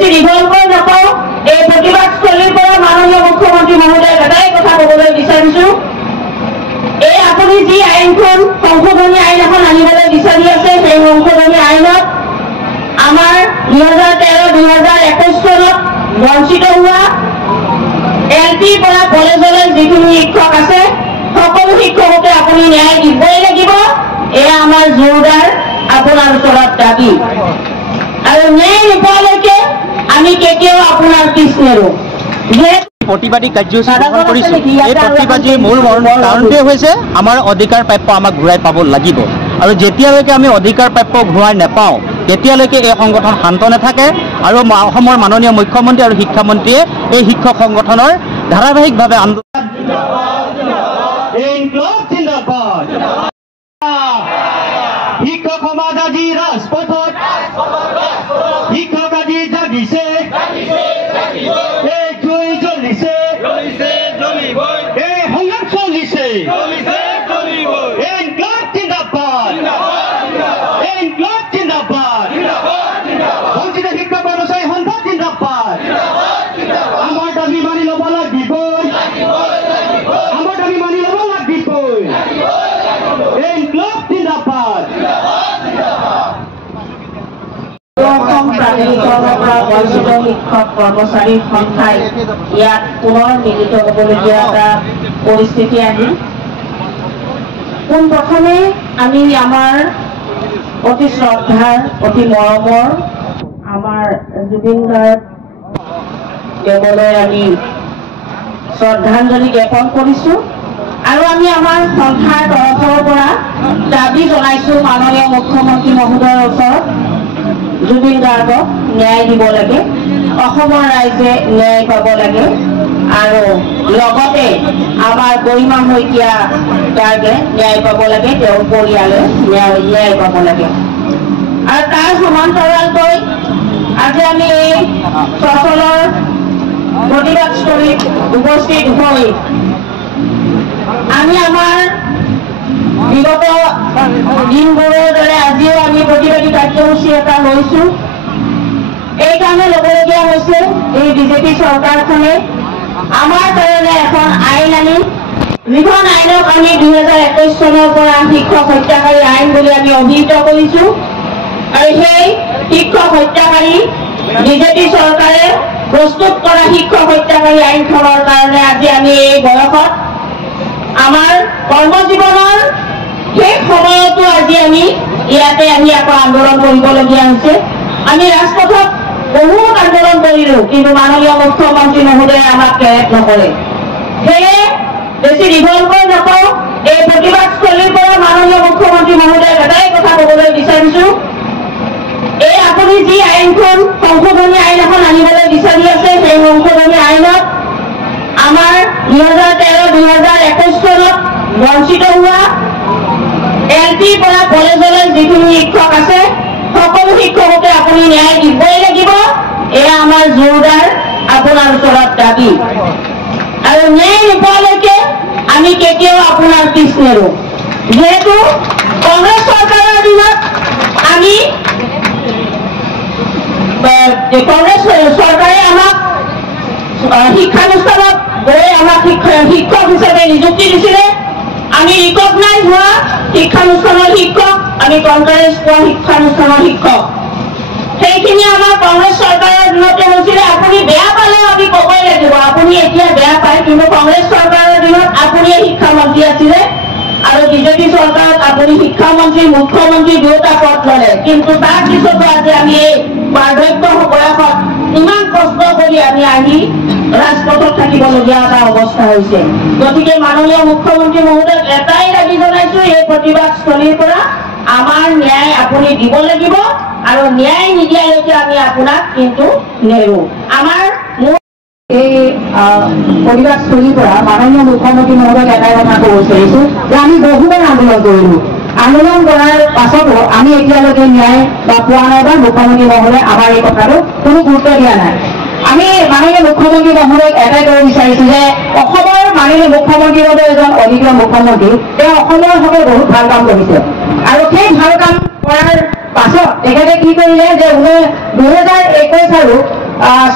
বেছি দীঘলকৈ নকওঁ এই প্ৰতিবাদস্থলীৰ পৰা মাননীয় মুখ্যমন্ত্ৰী মহোদয় এটাই কথা ক'বলৈ বিচাৰিছো এই আপুনি যি আইনখন সংশোধনী আইন এখন আনিবলৈ বিচাৰি আছে সেই সংশোধনী আইনত আমাৰ 2013-2021 চনত বঞ্চিত হোৱা এলপি পৰা কলেজলৈ যিখিনি শিক্ষক আছে সকলো শিক্ষককে আপুনি ন্যায় দিবই লাগিব এয়া আমাৰ জোৰদাৰ আপোনাৰ ওচৰত দাবী আৰু ন্যায় নোপোৱালৈকে আমি কেতিয়াও আপোনাৰ পিছ নেৰোঁ প্ৰতিবাদী কাৰ্যসূচী গ্ৰহণ কৰিছোঁ এই প্ৰতিবাদীৰ মূল কাৰণটোৱে হৈছে আমাৰ অধিকাৰ প্ৰাপ্য আমাক ঘূৰাই পাব লাগিব আৰু যেতিয়ালৈকে আমি অধিকাৰ প্ৰাপ্য ঘূৰাই নাপাওঁ তেতিয়ালৈকে এই সংগঠন শান্ত নাথাকে আৰু অসমৰ মাননীয় মুখ্যমন্ত্ৰী আৰু শিক্ষামন্ত্ৰীয়ে এই শিক্ষক সংগঠনৰ ধাৰাবাহিকভাৱে আন্দোলন শিক্ষক সমাজ আজি ৰাজপথত শিক্ষক আজি জাগিছে এই জুই জ্বলিছে এই সংগ্ৰাম চলিছে ইনকলাব জিন্দাবাদ ইনকলাব জিন্দাবাদ বঞ্চিত শিক্ষক ব্যৱসায়ী সন্থা জিন্দাবাদ আমাৰ দাবী মানি ল'ব লাগিবই আমাৰ দাবী মানি ল'ব লাগিবই ইনকলাব জিন্দাবাদ প্ৰাথমিকীকৰণৰ পৰা বঞ্চিত শিক্ষক কৰ্মচাৰীৰ সংখ্যাই ইয়াত পুনৰ মিলিত হ'বলগীয়া এটা পৰিস্থিতি আহিল পোনপ্ৰথমে আমি আমাৰ অতি শ্ৰদ্ধাৰ অতি মৰমৰ আমাৰ জুবিন গাৰ্গ দেৱলৈ আমি শ্ৰদ্ধাঞ্জলি জ্ঞাপন কৰিছোঁ আৰু আমি আমাৰ সন্থাৰ তৰফৰ পৰা দাবী জনাইছোঁ মাননীয় মুখ্যমন্ত্ৰী মহোদয়ৰ ওচৰত জুবিন গাৰ্গক ন্যায় দিব লাগে অসমৰ ৰাইজে ন্যায় পাব লাগে আৰু লগতে আমাৰ গৰিমা শইকীয়া গাৰ্গে ন্যায় পাব লাগে তেওঁৰ পৰিয়ালে ন্যায় পাব লাগে আৰু তাৰ সমান্তৰালকৈ আজি আমি এই ফচলৰ প্ৰতিবাদস্থলীত উপস্থিত হৈ আমি আমাৰ বিগত দিনবোৰৰ দৰে আজিও আমি প্ৰতিবাদী কাৰ্যসূচী এটা লৈছোঁ এইকাৰণে ল'বলগীয়া হৈছে এই বিজেপি চৰকাৰখনে আমাৰ কাৰণে এখন আইন আনি যিখন আইনক আমি 2021 চনৰ পৰা শিক্ষক হত্যাকাৰী আইন বুলি আমি অভিহিত কৰিছোঁ আৰু সেই শিক্ষক হত্যাকাৰী বিজেপি চৰকাৰে প্ৰস্তুত কৰা শিক্ষক হত্যাকাৰী আইনখনৰ কাৰণে আজি আমি এই বয়সত আমাৰ কৰ্মজীৱনৰ শেষ সময়তো আজি আমি ইয়াতে আমি আকৌ আন্দোলন কৰিবলগীয়া হৈছে আমি ৰাজপথত বহুত আন্দোলন কৰিলোঁ কিন্তু মাননীয় মুখ্যমন্ত্ৰী মহোদয়ে আমাক কেৰেক নকৰে সেয়ে বেছি দীঘলকৈ নকওঁ এই প্ৰতিবাদস্থলীৰ পৰা মাননীয় মুখ্যমন্ত্ৰী মহোদয়ে এটাই কথা ক'বলৈ বিচাৰিছোঁ এই আপুনি যি আইনখন সংশোধনী আইন এখন আনিবলৈ বিচাৰি আছে সেই সংশোধনী আইনত আমাৰ 2013-2021 চনত বঞ্চিত হোৱা এলপি পৰা কলেজলৈ যিখিনি শিক্ষক আছে সকলো শিক্ষককে আপুনি ন্যায় দিবই লাগিব এয়া আমাৰ জোৰদাৰ আপোনাৰ ওচৰত দাবী আৰু ন্যায় নোপোৱালৈকে আমি কেতিয়াও আপোনাৰ পিছ নেৰোঁ যিহেতু কংগ্ৰেছ চৰকাৰৰ দিনত আমি কংগ্ৰেছ চৰকাৰে আমাক শিক্ষানুষ্ঠানত গৈ আমাক শিক্ষক হিচাপে নিযুক্তি দিছিলে আমি ৰিকগনাইজ হোৱা শিক্ষানুষ্ঠানৰ শিক্ষক আমি কংগ্ৰেছ পোৱা শিক্ষানুষ্ঠানৰ শিক্ষক সেইখিনি আমাৰ কংগ্ৰেছ চৰকাৰৰ দিনতে হৈছিলে আপুনি বেয়া পালে আমি ক'বই লাগিব আপুনি এতিয়া বেয়া পায় কিন্তু কংগ্ৰেছ চৰকাৰৰ দিনত আপুনিয়ে শিক্ষামন্ত্ৰী আছিলে আৰু বিজেপি চৰকাৰত আপুনি শিক্ষামন্ত্ৰী মুখ্যমন্ত্ৰী দুয়োটা পদ ল'লে কিন্তু তাৰ পিছতো আজি আমি এই বাৰ্ধক্য বয়সত ইমান কষ্ট কৰি আমি আহি ৰাজপথত থাকিবলগীয়া এটা অৱস্থা হৈছে গতিকে মাননীয় মুখ্যমন্ত্ৰী মহোদয়ক এটাই দাবী জনাইছোঁ এই প্ৰতিবাদস্থলীৰ পৰা আমাৰ ন্যায় আপুনি দিব লাগিব আৰু ন্যায় নিদিয়ালৈকে আমি আপোনাক কিন্তু নেৰোঁ আমাৰ এই প্ৰতিবাদস্থলীৰ পৰা মাননীয় মুখ্যমন্ত্ৰী মহোদয়ক এটাই কথা ক'ব বিচাৰিছোঁ যে আমি বহুবাৰ আন্দোলন কৰিলোঁ আন্দোলন কৰাৰ পাছতো আমি এতিয়ালৈকে ন্যায় পোৱা নাই বা মুখ্যমন্ত্ৰী মহোদয়ে আমাৰ এই কথাটো কোনো গুৰুত্ব দিয়া নাই আমি মাননীয় মুখ্যমন্ত্ৰী মহোদয়ক এটাই কৰিব বিচাৰিছোঁ যে অসমৰ মাননীয় মুখ্যমন্ত্ৰী মহোদয় এজন অভিজ্ঞ মুখ্যমন্ত্ৰী তেওঁ অসমৰ হকে বহুত ভাল কাম কৰিছে আৰু সেই ভাল কাম কৰাৰ পাছত তেখেতে কি কৰিলে যে 2021 আৰু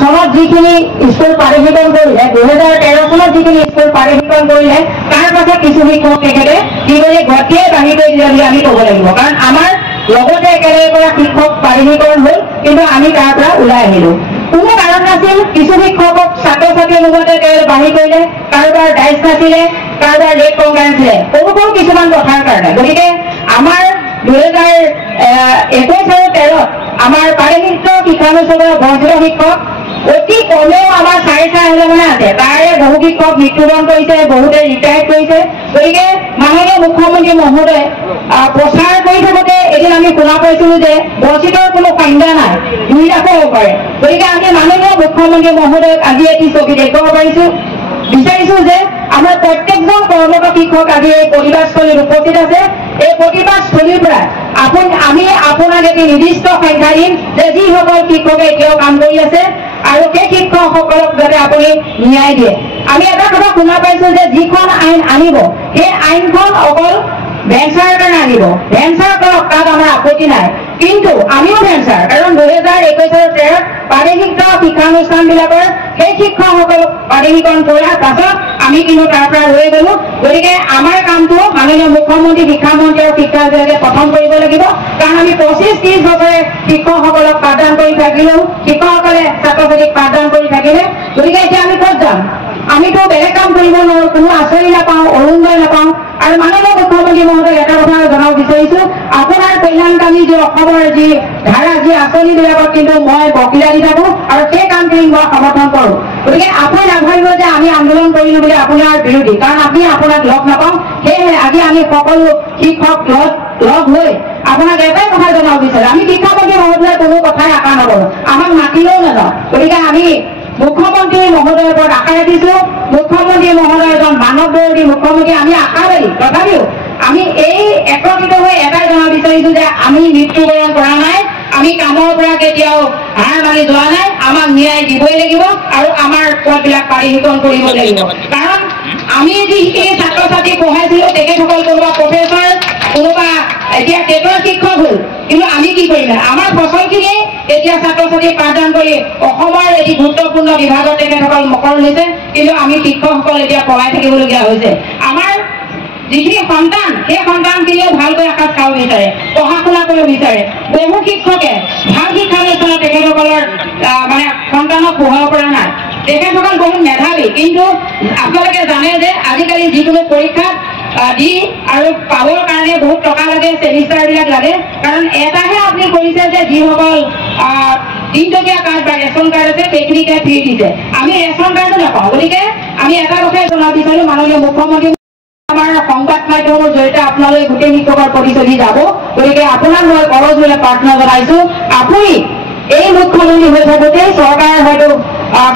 চনত যিখিনি স্কুল পাৰিভীকৰণ কৰিলে 2013 চনত যিখিনি স্কুল পাৰিভীকৰণ কৰিলে তাৰ পাছত কিছু শিক্ষক তেখেতে কি কৰি গতিয়ে বাঢ়ি গৈ দিলে বুলি আমি ক'ব লাগিব। কাৰণ আমাৰ লগতে একেলগে কৰা শিক্ষক পাৰিভীকৰণ হ'ল, কিন্তু আমি তাৰ পৰা ওলাই আহিলো। কোনো কাৰণ নাছিল, কিছু শিক্ষকক ছাত্ৰ ছাত্ৰীৰ লগতে তেওঁ বাঢ়ি কৰিলে, কাৰোবাৰ ডাইচ নাছিলে, কাৰোবাৰ ৰেট কম আছিলে, সৰু সৰু কিছুমান কথাৰ কাৰণে। গতিকে আমাৰ 2021 আৰু 13 আমাৰ পাৰিভিক্ত শিক্ষানুষ্ঠানৰ বঞ্চিত শিক্ষক অতি কমেও আমাৰ 4,500 মানে আছে। তাৰে বহু শিক্ষক মৃত্যুবৰণ কৰিছে, বহুতে ৰিটায়াৰ কৰিছে। গতিকে মাননীয় মুখ্যমন্ত্ৰী মহোদয়ে প্ৰচাৰ কৰি থাকোঁতে এদিন আমি শুনা পাইছিলো যে বঞ্চিতৰ কোনো সংজ্ঞা নাই, 2 লাখো হ'ব পাৰে। গতিকে আমি মাননীয় মুখ্যমন্ত্ৰী মহোদয়ক আজি এটি ছবি দেখুৱাব বিচাৰিছো যে আমাৰ প্ৰত্যেকজন কৰ্মৰত শিক্ষক আজি এই প্ৰতিবাদস্থলীত উপস্থিত আছে। এই প্ৰতিবাদস্থলীৰ পৰা আমি আপোনাক এটি নিৰ্দিষ্ট সংখ্যা দিম যে যিসকল শিক্ষকে এতিয়াও কাম কৰি আছে আৰু সেই শিক্ষকসকলক যাতে আপুনি ন্যায় দিয়ে। আমি এটা কথা শুনা পাইছো যে যিখন আইন আনিব সেই আইনখন অকল ভেঞ্চাৰৰ কাৰণে আনিব, ভেঞ্চাৰ কৰক, তাত আমাৰ আপত্তি নাই। কিন্তু আমিও ভেঞ্চাৰ, কাৰণ 2021 আৰু 13 পাৰিভিক্ত শিক্ষানুষ্ঠানবিলাকৰ সেই শিক্ষকসকলক পাৰিভীকৰণ কৰাৰ পাছত আমি কিন্তু তাৰ পৰা ৰৈ গলো। গতিকে আমাৰ কামটো মাননীয় মুখ্যমন্ত্ৰী, শিক্ষামন্ত্ৰী আৰু শিক্ষা বিভাগে প্ৰথম কৰিব লাগিব। কাৰণ আমি 25-30 বছৰে শিক্ষকসকলক পাঠদান কৰি থাকিলেও, শিক্ষকসকলে ছাত্ৰ ছাত্ৰীক পাঠদান কৰি থাকিলে, গতিকে এতিয়া আমি ক'ত যাম? আমিতো বেলেগ কাম কৰিব নোৱাৰো, কোনো আঁচনি নাপাওঁ, অৰুণোদয় নাপাওঁ। আৰু মাননীয় মুখ্যমন্ত্ৰী মহোদয় এটা কথা জনাব বিচাৰিছো, আপোনাৰ কল্যাণকামী যি অসমৰ যি ধাৰা, যি আঁচনিবিলাকত কিন্তু মই বকিলা দি থাকো আৰু সেই কামখিনি মই সমৰ্থন কৰোঁ। গতিকে আপুনি নাভাবিব যে আমি আন্দোলন কৰিলো বুলি আপোনাৰ বিৰোধী, কাৰণ আমি আপোনাক লগ নাপাওঁ। সেয়েহে আজি আমি সকলো শিক্ষক লগ হৈ আপোনাক এটাই কথা জনাব বিচাৰো, আমি শিক্ষামন্ত্ৰী মহোদয়ে কোনো কথাই আশা নকৰোঁ, আমাক মাতিলেও নাযাওঁ। গতিকে আমি মুখ্যমন্ত্ৰী মহোদয়ৰ ওপৰত আশা ৰাখিছো। মুখ্যমন্ত্ৰী মহোদয় এজন মানৱদৰ্শী মুখ্যমন্ত্ৰী, আমি আশাবাদী। তথাপিও আমি এই একত্ৰিত হৈ এটাই জনাব বিচাৰিছো যে আমি মৃত্যুবৰণ কৰা নাই, আমি কামৰ পৰা কেতিয়াও হাৰ মানি যোৱা নাই। আমাক ন্যায় দিবই লাগিব আৰু আমাৰ পদবিলাক পাৰিভীকৰণ কৰিব লাগিব। কাৰণ আমি যিখিনি ছাত্ৰ ছাত্ৰী পঢ়াইছিলো তেখেতসকল কোনোবা প্ৰফেচৰ, কোনোবা এতিয়া টেটৰ শিক্ষক হ'ল, কিন্তু আমি কি কৰিম? আমাৰ ফচলখিনি এতিয়া ছাত্ৰ ছাত্ৰীক পাঠদান কৰি অসমৰ এটি গুৰুত্বপূৰ্ণ বিভাগত তেখেতসকল মকৰল হৈছে, কিন্তু আমি শিক্ষকসকল এতিয়া পঢ়াই থাকিবলগীয়া হৈছে। আমাৰ যিখিনি সন্তান, সেই সন্তানখিনিও ভালকৈ আকাশ খাব বিচাৰে, পঢ়া শুনা কৰিব বিচাৰে। বহু শিক্ষকে ভাল শিক্ষানুষ্ঠানত তেখেতসকলৰ মানে সন্তানক পঢ়াব পৰা নাই। তেখেতসকল বহুত মেধাৱী, কিন্তু আপোনালোকে জানে যে আজিকালি যিকোনো পৰীক্ষাত দি আৰু পাবৰ কাৰণে বহুত টকা লাগে, ছেমিষ্টাৰবিলাক লাগে। কাৰণ এটাহে আপুনি কৰিছে যে যিসকল 3 টকীয়া কাৰ্ড বা ৰেচন কাৰ্ড আছে সেইখিনিকে ফ্ৰী দিছে, আমি ৰেচন কাৰ্ডো নাপাওঁ। গতিকে আমি এটা কথাই জনাব বিচাৰো, মাননীয় মুখ্যমন্ত্ৰী আমাৰ সংবাদ মাধ্যমৰ জৰিয়তে আপোনালোকে গোটেই শিক্ষকৰ প্ৰতিশ্ৰুতি যাব। গতিকে আপোনাক মই কৰজোৰে প্ৰাৰ্থনা জনাইছো, আপুনি এই মুখ্যমন্ত্ৰী হৈ থাকোঁতে চৰকাৰ হয়তো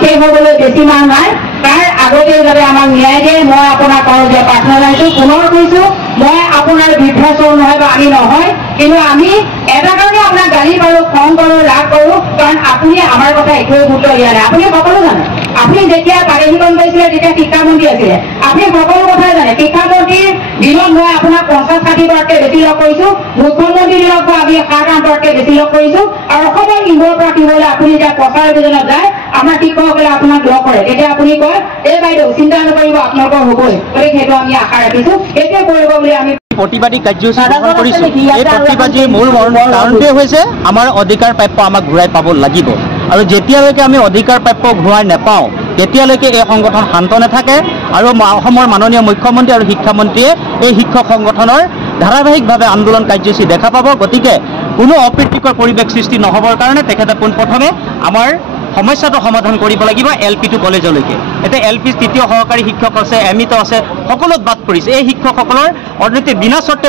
শেষ হ'বলৈ বেছি মাহ নাই, তাৰ আগতে যাতে আমাক ন্যায় দিয়ে মই আপোনাক কৰজোৰে প্ৰাৰ্থনা জনাইছো। পুনৰ কৈছো, মই আপোনাৰ বৃদ্ধাশ্ৰম নহয় বা আমি নহয়, কিন্তু আমি এটা কাৰণে আপোনাক গালি পাৰোঁ, খং কৰোঁ, ৰাগ কৰোঁ, কাৰণ আপুনি আমাৰ কথা একোৱে গুৰুত্ব দিয়া নাই। আপুনি সকলো জানে, আপুনি যেতিয়া পাৰিভীকৰণ কৰিছিলে তেতিয়া শিক্ষামন্ত্ৰী আছিলে, আপুনি সকলো কথাই জানে। শিক্ষামন্ত্ৰীৰ দিনত মই আপোনাক 50-60 বাৰতকৈ বেছি লগ কৰিছো, মুখ্যমন্ত্ৰীৰ দিনত মই আমি 7-8 বাৰতকৈ বেছি লগ কৰিছো। আৰু অসমৰ ইংৰৰ পৰা কি হ'লে আপুনি যেতিয়া প্ৰচাৰ অভিযানত যায়, আমাৰ শিক্ষকসকলে আপোনাক লগ কৰে, তেতিয়া আপুনি কয় এই বাইদেউ চিন্তা নকৰিব, আপোনালোকৰ হ'বই। গতিকে সেইটো আমি আশা ৰাখিছো, সেইটোৱে কৰিব বুলি আমি প্ৰতিবাদী কাৰ্যসূচী গ্ৰহণ কৰিছো। এই প্ৰতিবাদীৰ মূল কাৰণটোৱে হৈছে আমাৰ অধিকাৰ প্ৰাপ্য আমাক ঘূৰাই পাব লাগিব, আৰু যেতিয়ালৈকে আমি অধিকাৰ প্ৰাপ্য ঘূৰাই নাপাওঁ তেতিয়ালৈকে এই সংগঠন শান্ত নাথাকে। আৰু অসমৰ মাননীয় মুখ্যমন্ত্ৰী আৰু শিক্ষামন্ত্ৰীয়ে এই শিক্ষক সংগঠনৰ ধাৰাবাহিকভাৱে আন্দোলন কাৰ্যসূচী দেখা পাব। গতিকে কোনো অপ্ৰীতিকৰ পৰিৱেশ সৃষ্টি নহ'বৰ কাৰণে তেখেতে পোনপ্ৰথমে আমাৰ সমস্যাটো সমাধান কৰিব লাগিব LP টু কলেজলৈকে। এতিয়া LP তৃতীয় সহকাৰী শিক্ষক আছে, ME আছে, সকলোত বাদ পৰিছে। এই শিক্ষকসকলৰ অৰ্থনীতি বিনা চৰ্তে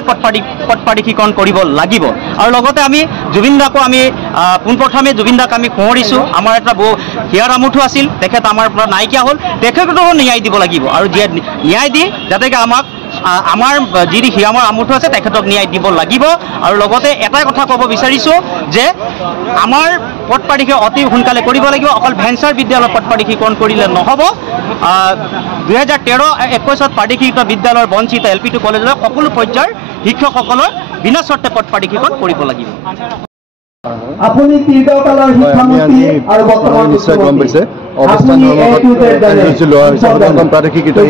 পদপাৰীকৰণ কৰিব লাগিব। আৰু লগতে আমি জুবিন দাকো আমি পোনপ্ৰথমে জুবিন দাক আমি সোঁৱৰিছোঁ। আমাৰ এটা বহু হিয়াৰ আমুঠো আছিল, তেখেত আমাৰ পৰা নাইকিয়া হ'ল, তেখেতকো ন্যায় দিব লাগিব। আৰু ন্যায় দি যাতে আমাক আমাৰ যি হিয়ামৰ আমুঠো আছে তেখেতক ন্যায় দিব লাগিব। আৰু লগতে এটাই কথা ক'ব বিচাৰিছোঁ যে আমাৰ পদপাৰীকৰণ অতি সোনকালে কৰিব লাগিব। অকল ভেঞ্চাৰ বিদ্যালয়ৰ পদপাৰীকৰণ কৰিলে নহ'ব। 2013-21 পাৰিকৃত বিদ্যালয়ৰ বঞ্চিত LP টু কলেজলৈ সকলো পৰ্যায়ৰ শিক্ষকসকলৰ বিনা চৰ্তে পদপাৰীকৰণ কৰিব লাগিব। আপুনি দীৰ্ঘকালৰ শিক্ষামন্ত্ৰী আৰু বৰ্তমান নিশ্চয় গম পাইছে অৱস্থান প্ৰাদেশিক শিক্ষক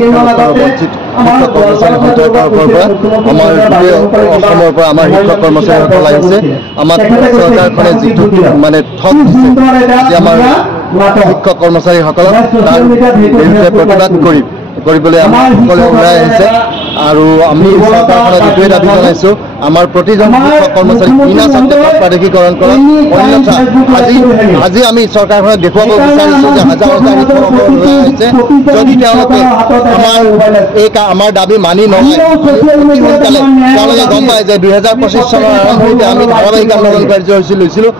কৰ্মচাৰী সন্থাৰ আমাৰ অসমৰ পৰা আমাৰ শিক্ষক কৰ্মচাৰীসকল আহিছে আমাৰ চৰকাৰখনে যিটো মানে ঠগ দিছে যে আমাৰ শিক্ষক কৰ্মচাৰীসকলক তাৰ বিৰুদ্ধে প্ৰতিবাদ কৰিবলৈ আমাৰ সকলোৱে ওলাই আহিছে আৰু আমি চৰকাৰখনক এইটোৱে দাবী জনাইছোঁ আমাৰ প্ৰতিজন শিক্ষক কৰ্মচাৰী বিনা স্বাৰ্থে প্ৰাদেশিকৰণ কৰক অন্যথা আজি আমি চৰকাৰখনক দেখুৱাব বিচাৰিছোঁ যে হাজাৰ হাজাৰ শিক্ষকসকল ওলাই আহিছে যদি তেওঁলোকে আমাৰ দাবী মানি নলয় অতি সোনকালে তেওঁলোকে গম পায় যে 2025 চনৰ আৰম্ভণিতে আমি ধাৰাবাহিক আন্দোলন কাৰ্যসূচী লৈছিলোঁ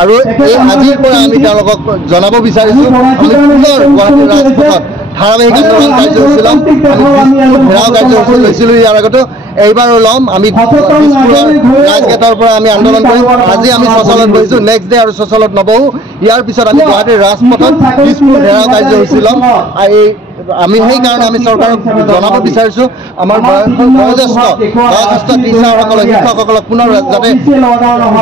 আৰু এই আজিৰ পৰা আমি তেওঁলোকক জনাব বিচাৰিছোঁ আমি পুনৰ গুৱাহাটীৰ ৰাজপথত ধাৰাবাহিক আন্দোলন কাৰ্যসূচী ল'ম আমি ঘেৰাও কাৰ্যসূচী লৈছিলোঁ ইয়াৰ আগতে এইবাৰো ল'ম আমি ৰাজঘাটৰ পৰা আমি আন্দোলন কৰিম আজি আমি চচলত বহিছোঁ নেক্সট ডে আৰু চচলত নবহোঁ ইয়াৰ পিছত আমি গুৱাহাটীৰ ৰাজপথত দিছপুৰ ঘেৰাও কাৰ্যসূচী ল'ম আমি সেইকাৰণে আমি চৰকাৰক জনাব বিচাৰিছোঁ আমাৰ বয়োজ্যেষ্ঠ টিচাৰসকলক শিক্ষকসকলক পুনৰ যাতে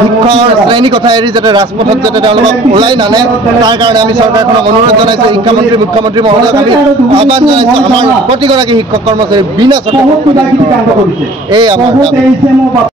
শিক্ষকৰ শ্ৰেণী কথা এৰি যাতে ৰাজপথত যাতে তেওঁলোকক ওলাই নানে তাৰ কাৰণে আমি চৰকাৰখনক অনুৰোধ জনাইছোঁ শিক্ষামন্ত্ৰী মুখ্যমন্ত্ৰী মহোদয়ক আমি আহ্বান জনাইছোঁ আমাৰ প্ৰতিগৰাকী শিক্ষক কৰ্মচাৰী বিনা স্বাৰ্থে এই আমাৰ